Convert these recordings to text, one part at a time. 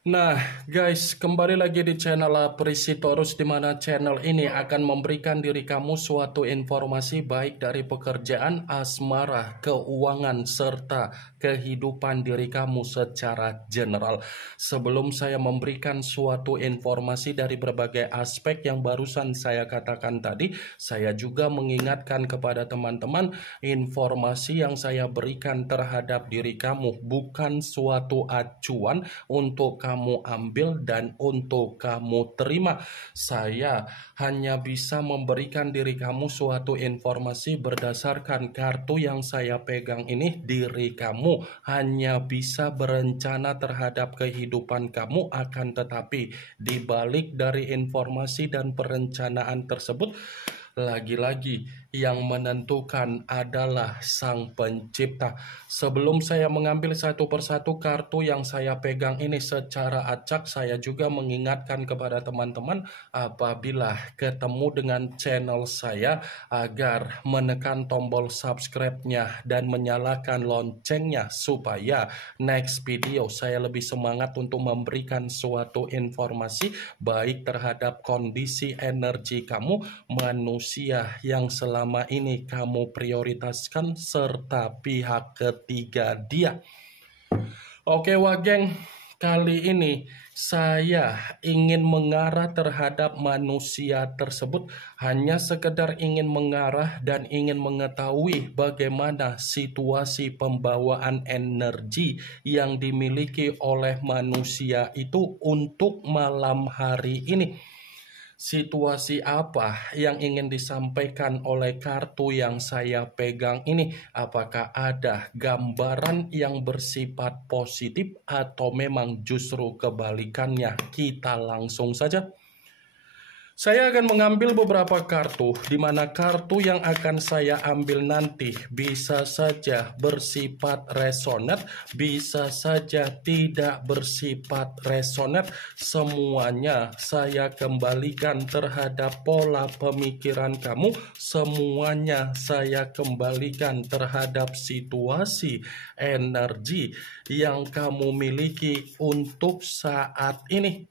Nah, guys, kembali lagi di channel Aprisitorus, di mana channel ini akan memberikan diri kamu suatu informasi baik dari pekerjaan, asmara, keuangan, serta kehidupan diri kamu secara general. Sebelum saya memberikan suatu informasi dari berbagai aspek yang barusan saya katakan tadi, saya juga mengingatkan kepada teman-teman, informasi yang saya berikan terhadap diri kamu bukan suatu acuan untuk kamu ambil dan untuk kamu terima. Saya hanya bisa memberikan diri kamu suatu informasi berdasarkan kartu yang saya pegang ini. Diri kamu hanya bisa berencana terhadap kehidupan kamu, akan tetapi di balik dari informasi dan perencanaan tersebut, lagi-lagi yang menentukan adalah Sang Pencipta. Sebelum saya mengambil satu persatu kartu yang saya pegang ini secara acak, saya juga mengingatkan kepada teman-teman apabila ketemu dengan channel saya agar menekan tombol subscribe-nya dan menyalakan loncengnya supaya next video saya lebih semangat untuk memberikan suatu informasi baik terhadap kondisi energi kamu, manusia yang selama ini kamu prioritaskan, serta pihak ketiga dia. Oke Wageng, kali ini saya ingin mengarah terhadap manusia tersebut, hanya sekedar ingin mengarah dan ingin mengetahui bagaimana situasi pembawaan energi yang dimiliki oleh manusia itu untuk malam hari ini. Situasi apa yang ingin disampaikan oleh kartu yang saya pegang ini? Apakah ada gambaran yang bersifat positif atau memang justru kebalikannya? Kita langsung saja. Saya akan mengambil beberapa kartu, di mana kartu yang akan saya ambil nanti bisa saja bersifat resonate, bisa saja tidak bersifat resonate. Semuanya saya kembalikan terhadap pola pemikiran kamu, semuanya saya kembalikan terhadap situasi energi yang kamu miliki untuk saat ini.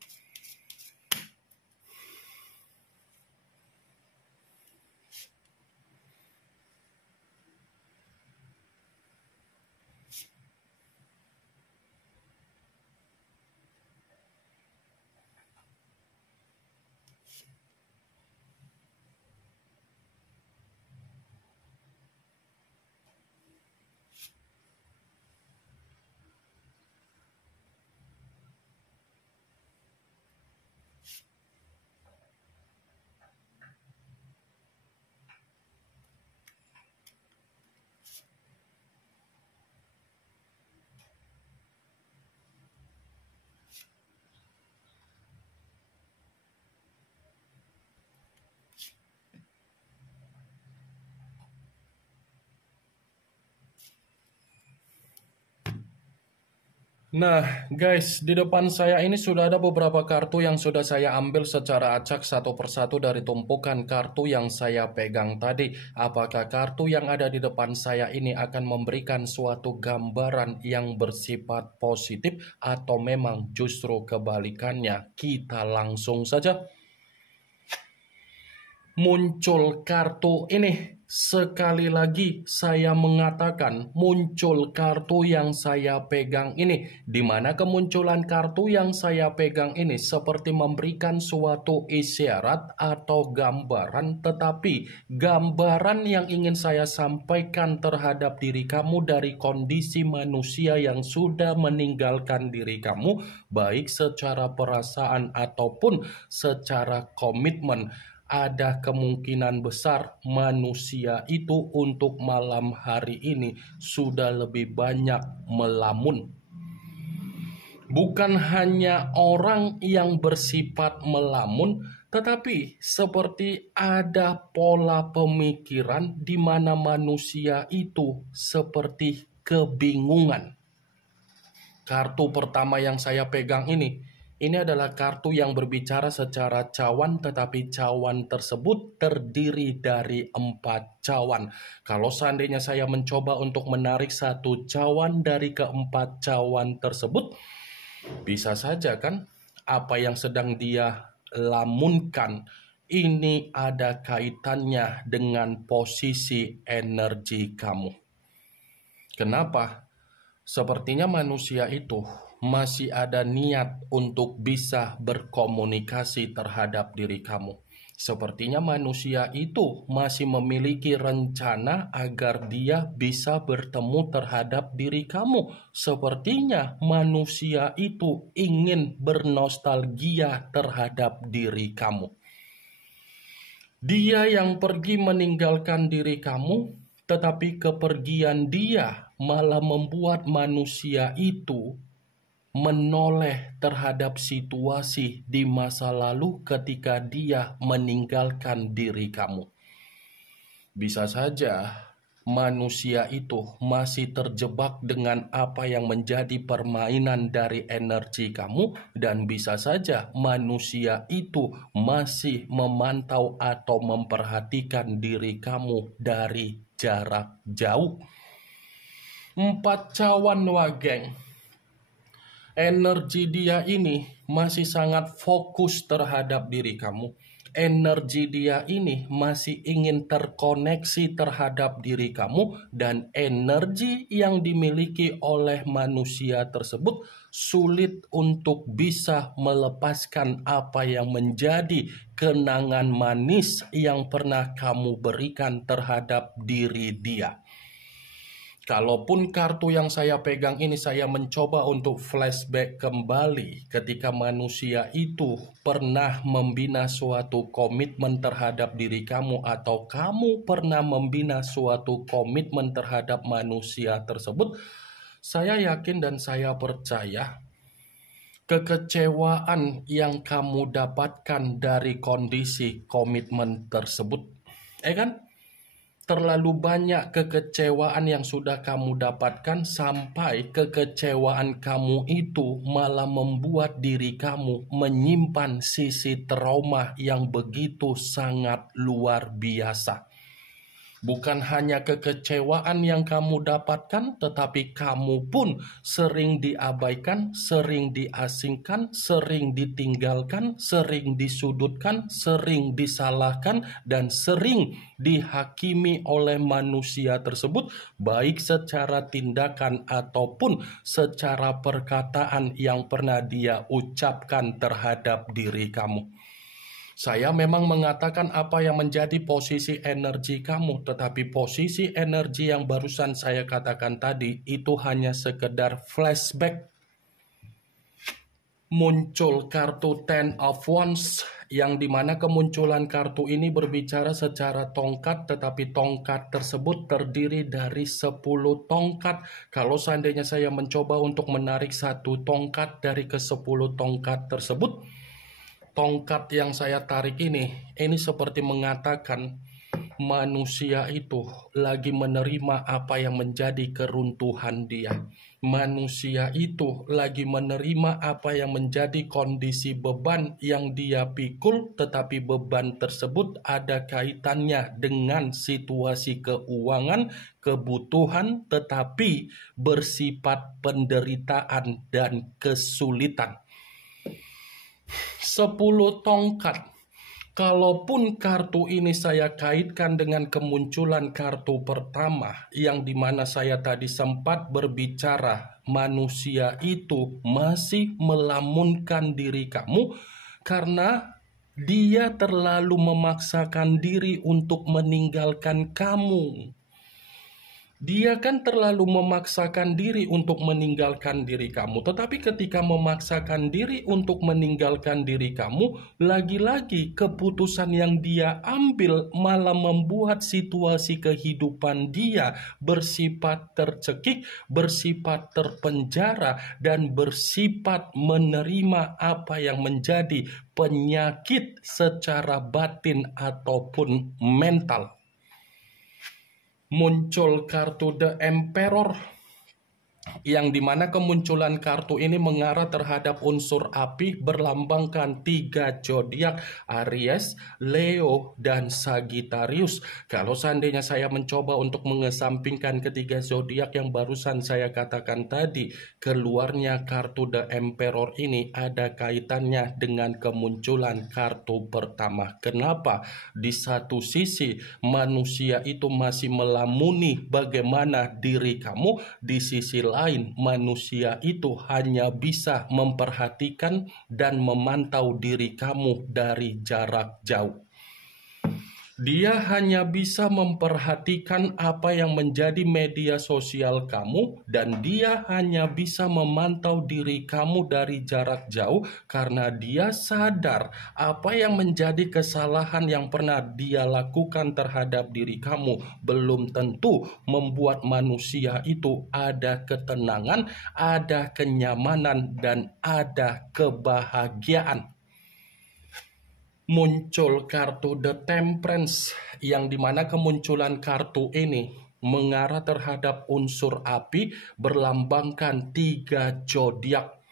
Nah, guys, di depan saya ini sudah ada beberapa kartu yang sudah saya ambil secara acak satu persatu dari tumpukan kartu yang saya pegang tadi. Apakah kartu yang ada di depan saya ini akan memberikan suatu gambaran yang bersifat positif atau memang justru kebalikannya? Kita langsung saja. Muncul kartu ini. Sekali lagi saya mengatakan muncul kartu yang saya pegang ini, di mana kemunculan kartu yang saya pegang ini seperti memberikan suatu isyarat atau gambaran, tetapi gambaran yang ingin saya sampaikan terhadap diri kamu dari kondisi manusia yang sudah meninggalkan diri kamu, baik secara perasaan ataupun secara komitmen. Ada kemungkinan besar manusia itu untuk malam hari ini sudah lebih banyak melamun. Bukan hanya orang yang bersifat melamun, tetapi seperti ada pola pemikiran di mana manusia itu seperti kebingungan. Kartu pertama yang saya pegang ini adalah kartu yang berbicara secara cawan, tetapi cawan tersebut terdiri dari 4 cawan. Kalau seandainya saya mencoba untuk menarik satu cawan dari keempat cawan tersebut, Bisa saja kan apa yang sedang dia lamunkan ini ada kaitannya dengan posisi energi kamu. Kenapa? Sepertinya manusia itu masih ada niat untuk bisa berkomunikasi terhadap diri kamu. Sepertinya manusia itu masih memiliki rencana agar dia bisa bertemu terhadap diri kamu. Sepertinya manusia itu ingin bernostalgia terhadap diri kamu. Dia yang pergi meninggalkan diri kamu, tetapi kepergian dia malah membuat manusia itu menoleh terhadap situasi di masa lalu ketika dia meninggalkan diri kamu. Bisa saja manusia itu masih terjebak dengan apa yang menjadi permainan dari energi kamu, dan bisa saja manusia itu masih memantau atau memperhatikan diri kamu dari jarak jauh. 4 cawan wageng. Energi dia ini masih sangat fokus terhadap diri kamu. Energi dia ini masih ingin terkoneksi terhadap diri kamu, dan energi yang dimiliki oleh manusia tersebut sulit untuk bisa melepaskan apa yang menjadi kenangan manis yang pernah kamu berikan terhadap diri dia. Kalaupun kartu yang saya pegang ini saya mencoba untuk flashback kembali ketika manusia itu pernah membina suatu komitmen terhadap diri kamu, atau kamu pernah membina suatu komitmen terhadap manusia tersebut, saya yakin dan saya percaya kekecewaan yang kamu dapatkan dari kondisi komitmen tersebut, kan? Terlalu banyak kekecewaan yang sudah kamu dapatkan sampai kekecewaan kamu itu malah membuat diri kamu menyimpan sisi trauma yang begitu sangat luar biasa. Bukan hanya kekecewaan yang kamu dapatkan, tetapi kamu pun sering diabaikan, sering diasingkan, sering ditinggalkan, sering disudutkan, sering disalahkan, dan sering dihakimi oleh manusia tersebut, baik secara tindakan ataupun secara perkataan yang pernah dia ucapkan terhadap diri kamu. Saya memang mengatakan apa yang menjadi posisi energi kamu, tetapi posisi energi yang barusan saya katakan tadi itu hanya sekedar flashback. Muncul kartu Ten of Wands, yang dimana kemunculan kartu ini berbicara secara tongkat, tetapi tongkat tersebut terdiri dari 10 tongkat. Kalau seandainya saya mencoba untuk menarik satu tongkat dari ke-10 tongkat tersebut, tongkat yang saya tarik ini seperti mengatakan manusia itu lagi menerima apa yang menjadi keruntuhan dia. Manusia itu lagi menerima apa yang menjadi kondisi beban yang dia pikul, tetapi beban tersebut ada kaitannya dengan situasi keuangan, kebutuhan, tetapi bersifat penderitaan dan kesulitan. 10 tongkat. Kalaupun kartu ini saya kaitkan dengan kemunculan kartu pertama, yang dimana saya tadi sempat berbicara, manusia itu masih melamunkan diri kamu karena dia terlalu memaksakan diri untuk meninggalkan kamu. Dia kan terlalu memaksakan diri untuk meninggalkan diri kamu. Tetapi ketika memaksakan diri untuk meninggalkan diri kamu, lagi-lagi keputusan yang dia ambil malah membuat situasi kehidupan dia bersifat tercekik, bersifat terpenjara, dan bersifat menerima apa yang menjadi penyakit secara batin ataupun mental. Muncul kartu The Emperor, yang dimana kemunculan kartu ini mengarah terhadap unsur api berlambangkan 3 zodiak Aries, Leo, dan Sagittarius. Kalau seandainya saya mencoba untuk mengesampingkan ketiga zodiak yang barusan saya katakan tadi, keluarnya kartu The Emperor ini ada kaitannya dengan kemunculan kartu pertama. Kenapa? Di satu sisi manusia itu masih melamuni bagaimana diri kamu, di sisi lain manusia itu hanya bisa memperhatikan dan memantau diri kamu dari jarak jauh. Dia hanya bisa memperhatikan apa yang menjadi media sosial kamu, dan dia hanya bisa memantau diri kamu dari jarak jauh karena dia sadar apa yang menjadi kesalahan yang pernah dia lakukan terhadap diri kamu belum tentu membuat manusia itu ada ketenangan, ada kenyamanan, dan ada kebahagiaan. Muncul kartu The Temperance, yang dimana kemunculan kartu ini mengarah terhadap unsur api berlambangkan 3 zodiak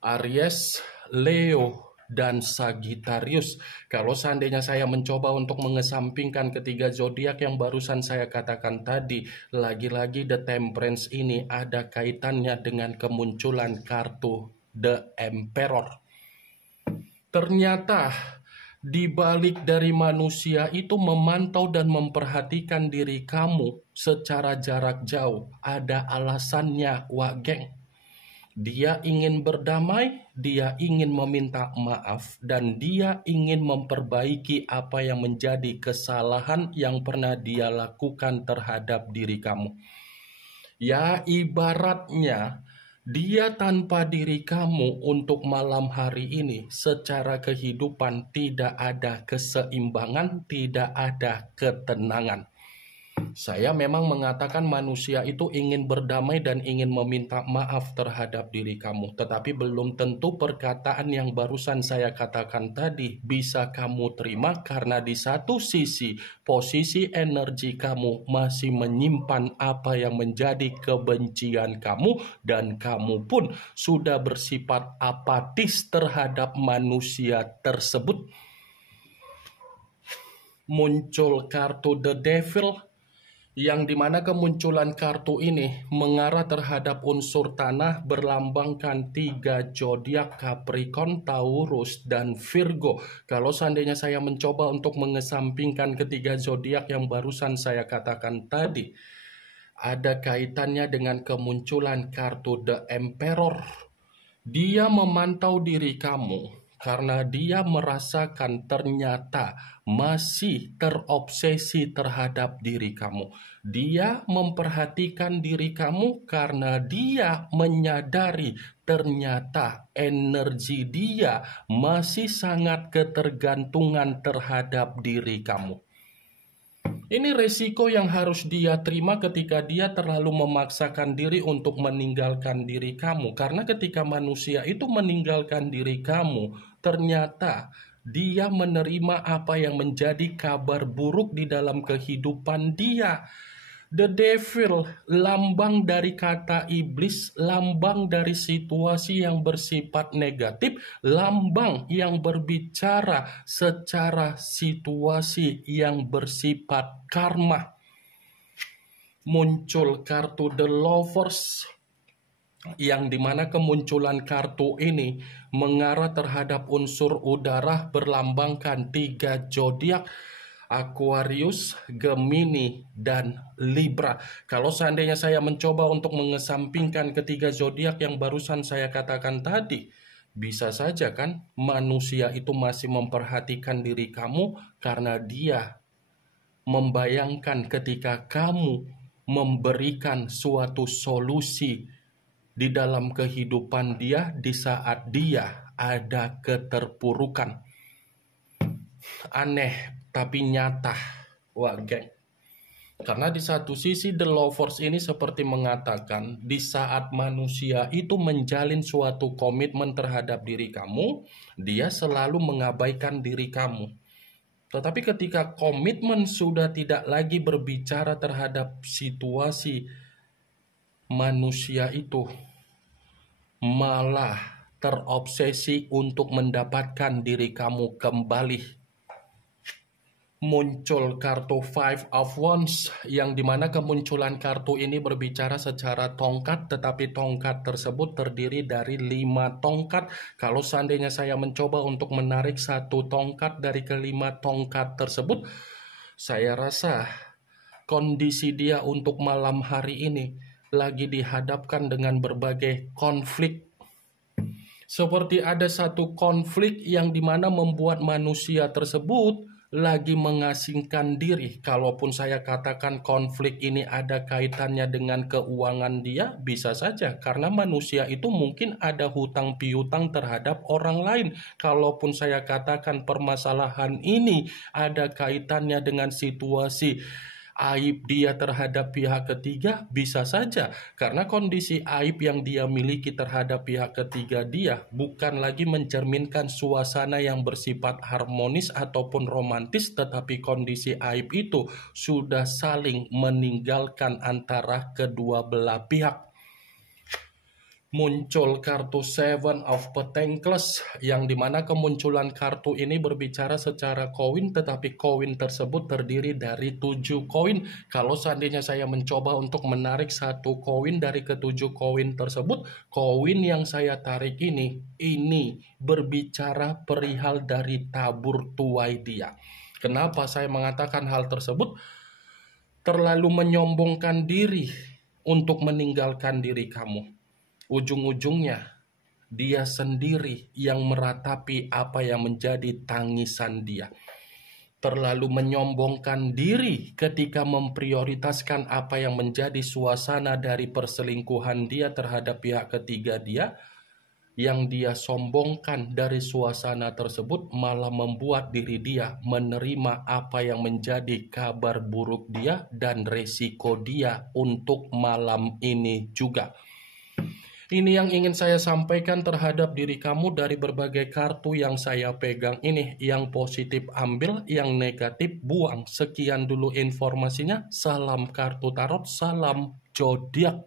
Aries, Leo, dan Sagittarius. Kalau seandainya saya mencoba untuk mengesampingkan ketiga zodiak yang barusan saya katakan tadi, lagi-lagi The Temperance ini ada kaitannya dengan kemunculan kartu The Emperor. Ternyata di balik dari manusia itu memantau dan memperhatikan diri kamu secara jarak jauh, ada alasannya, Wak Geng. Dia ingin berdamai, dia ingin meminta maaf, dan dia ingin memperbaiki apa yang menjadi kesalahan yang pernah dia lakukan terhadap diri kamu. Ya, ibaratnya dia tanpa diri kamu untuk malam hari ini secara kehidupan tidak ada keseimbangan, tidak ada ketenangan. Saya memang mengatakan manusia itu ingin berdamai dan ingin meminta maaf terhadap diri kamu. Tetapi belum tentu perkataan yang barusan saya katakan tadi bisa kamu terima, karena di satu sisi posisi energi kamu masih menyimpan apa yang menjadi kebencian kamu, dan kamu pun sudah bersifat apatis terhadap manusia tersebut. Muncul kartu The Devil, yang dimana kemunculan kartu ini mengarah terhadap unsur tanah berlambangkan 3 zodiak Capricorn, Taurus, dan Virgo. Kalau seandainya saya mencoba untuk mengesampingkan ketiga zodiak yang barusan saya katakan tadi, ada kaitannya dengan kemunculan kartu The Emperor. Dia memantau diri kamu karena dia merasakan ternyata masih terobsesi terhadap diri kamu. Dia memperhatikan diri kamu karena dia menyadari ternyata energi dia masih sangat ketergantungan terhadap diri kamu. Ini resiko yang harus dia terima ketika dia terlalu memaksakan diri untuk meninggalkan diri kamu. Karena ketika manusia itu meninggalkan diri kamu, ternyata dia menerima apa yang menjadi kabar buruk di dalam kehidupan dia. The Devil, lambang dari kata iblis, lambang dari situasi yang bersifat negatif, lambang yang berbicara secara situasi yang bersifat karma. Muncul kartu The Lovers, yang dimana kemunculan kartu ini mengarah terhadap unsur udara berlambangkan 3 zodiak Aquarius, Gemini, dan Libra. Kalau seandainya saya mencoba untuk mengesampingkan ketiga zodiak yang barusan saya katakan tadi, bisa saja kan manusia itu masih memperhatikan diri kamu karena dia membayangkan ketika kamu memberikan suatu solusi di dalam kehidupan dia di saat dia ada keterpurukan. Aneh tapi nyata, Wak Geng. Karena di satu sisi The Lovers ini seperti mengatakan di saat manusia itu menjalin suatu komitmen terhadap diri kamu, dia selalu mengabaikan diri kamu. Tetapi ketika komitmen sudah tidak lagi berbicara terhadap situasi manusia itu malah terobsesi untuk mendapatkan diri kamu kembali. Muncul kartu Five of Wands, yang dimana kemunculan kartu ini berbicara secara tongkat, tetapi tongkat tersebut terdiri dari 5 tongkat. Kalau seandainya saya mencoba untuk menarik satu tongkat dari kelima tongkat tersebut, saya rasa kondisi dia untuk malam hari ini lagi dihadapkan dengan berbagai konflik. Seperti ada satu konflik yang dimana membuat manusia tersebut lagi mengasingkan diri. Kalaupun saya katakan konflik ini ada kaitannya dengan keuangan dia, bisa saja. Karena manusia itu mungkin ada hutang piutang terhadap orang lain. Kalaupun saya katakan permasalahan ini ada kaitannya dengan situasi aib dia terhadap pihak ketiga, bisa saja, karena kondisi aib yang dia miliki terhadap pihak ketiga dia bukan lagi mencerminkan suasana yang bersifat harmonis ataupun romantis, tetapi kondisi aib itu sudah saling meninggalkan antara kedua belah pihak. Muncul kartu Seven of Pentacles, yang dimana kemunculan kartu ini berbicara secara koin, tetapi koin tersebut terdiri dari 7 koin. Kalau seandainya saya mencoba untuk menarik satu koin dari ketujuh koin tersebut, koin yang saya tarik ini berbicara perihal dari tabur tuai dia. Kenapa saya mengatakan hal tersebut? Terlalu menyombongkan diri untuk meninggalkan diri kamu. Ujung-ujungnya dia sendiri yang meratapi apa yang menjadi tangisan dia. Terlalu menyombongkan diri ketika memprioritaskan apa yang menjadi suasana dari perselingkuhan dia terhadap pihak ketiga dia. Yang dia sombongkan dari suasana tersebut malah membuat diri dia menerima apa yang menjadi kabar buruk dia dan resiko dia untuk malam ini juga. Ini yang ingin saya sampaikan terhadap diri kamu dari berbagai kartu yang saya pegang ini. Yang positif ambil, yang negatif buang. Sekian dulu informasinya. Salam kartu tarot, salam zodiak.